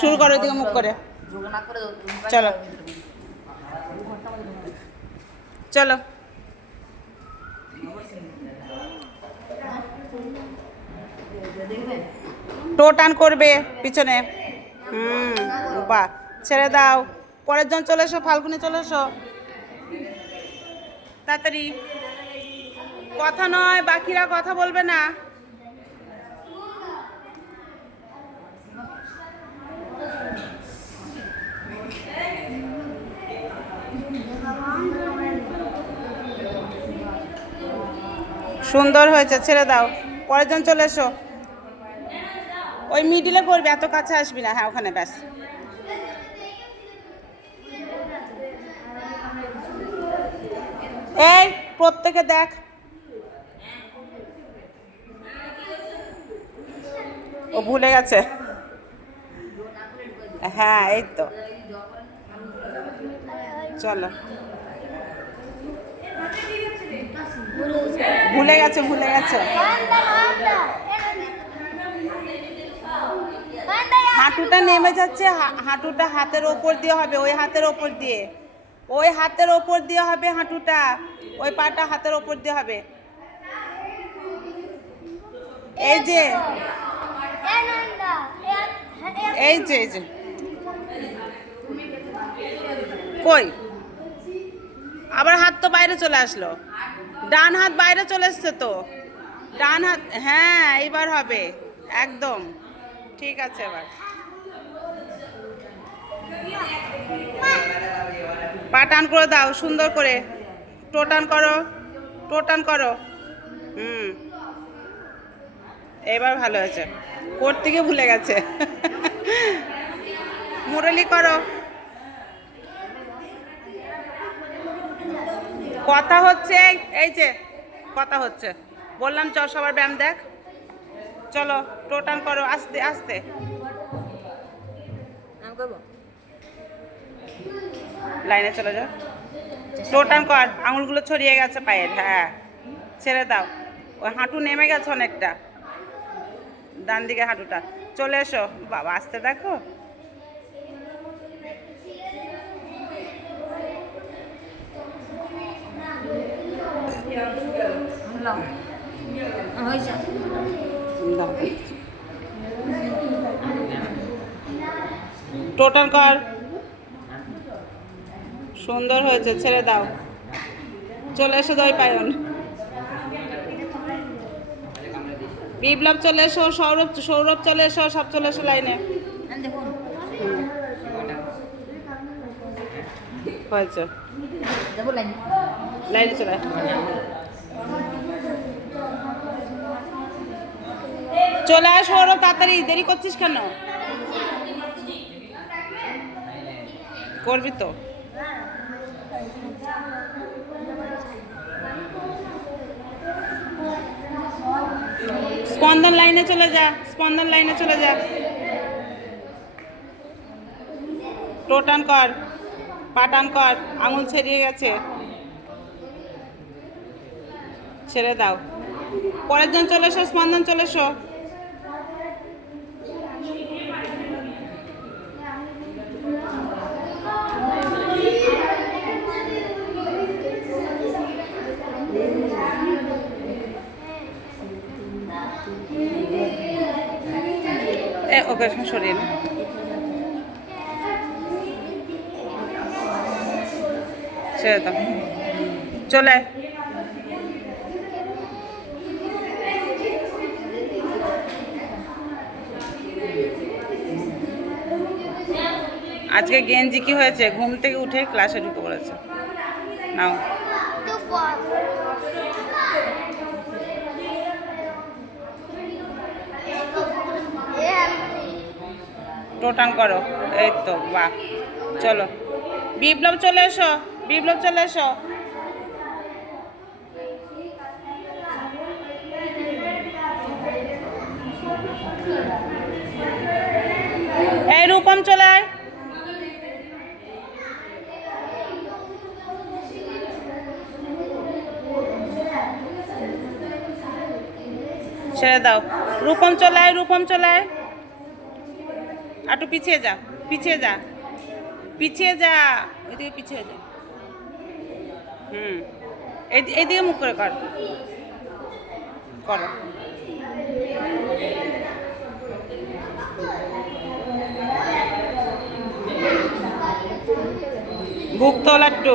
শুরু করো এদিকে মুখ করে। চলো চলো টো টান করবে পিছনে। বাহ, ছেড়ে দাও। পরের জন চলে এসো, ফাল্গুনি চলে এসো তাড়াতাড়ি। কথা নয়, বাকিরা কথা বলবে না। সুন্দর হয়েছে, ছেড়ে দাও। পরের জন চলে এসো। ওই মিডিলে করবে, এত কাছে আসবি না। হ্যাঁ, ওখানে ব্যাস। এই প্রত্যেকে দেখ। ও ভুলে গেছে। হ্যাঁ, এই তো। চলো, ভুলে গেছে ভুলে গেছে। হাঁটুটা নেমে যাচ্ছে, হাঁটুটা হাতের ওপর দিয়ে হবে, ওই হাতের ওপর দিয়ে, ওই হাতের ওপর দিয়ে হবে হাঁটুটা, ওই পাটা হাতের ওপর দিয়ে হবে। এই যে এই যে এই যে কই, আবার হাত তো বাইরে চলে আসলো। ডান হাত বাইরে চলে এসছে তো, ডান হাত। হ্যাঁ, এইবার হবে একদম ঠিক আছে। এবার পা টান করে দাও সুন্দর করে। টো টান করো, টো টান করো। এবার ভালো হয়েছে, করতে গিয়ে ভুলে গেছে। মুরলি করো। কথা হচ্ছে, এই যে কথা হচ্ছে, বললাম চল সবার ব্যায়াম দেখ। চলো টো টান করো, আস্তে আস্তে। লাইনে চলে যাও। টো টান কর, আঙুলগুলো ছড়িয়ে গেছে পায়ের। হ্যাঁ, ছেড়ে দাও। ওই হাঁটু নেমে গেছে অনেকটা, ডান দিকে হাঁটুটা। চলে এসো বাবা, আস্তে দেখো। টো টান কর, সুন্দর হয়েছে, ছেড়ে দাও। চলে এসো দই পায়ন। বিপ্লব চলে এসো, সৌরভ সৌরভ চলে এসো, সব চলে এসো লাইনে। হয়েছে, লাইনে চলে চলে আয় সৌরভ, তাড়াতাড়ি, দেরি করছিস কেন? করবি তো। স্পন্দন লাইনে চলে যা, স্পন্দন লাইনে চলে যা। টো টান কর, পা টান কর, আঙুল ছেড়িয়ে গেছে, ছেড়ে দাও। পরের জন চলে এসো, স্পন্দন চলে এসো। ওকে সরিয়ে না। ছেড়ে দাও, চলে। আজকে গেঞ্জি কি হয়েছে, ঘুম থেকে উঠে ক্লাসে ঢুকে পড়েছে। নাও, টো টান করো। এই তো, বাহ। চলো বিপ্লব চলে এসো, বিপ্লব চলে এসো। এই রূপম চলে আয়। ছেড়ে দাও। রূপম চলে আয়, রূপম চলে আয়। একটু পিছিয়ে যা, পিছিয়ে যা, পিছিয়ে যা, ওইদিকে পিছিয়ে যা। হুম, এইদিকে মুখ করে কর, করো। বুক তোল একটু।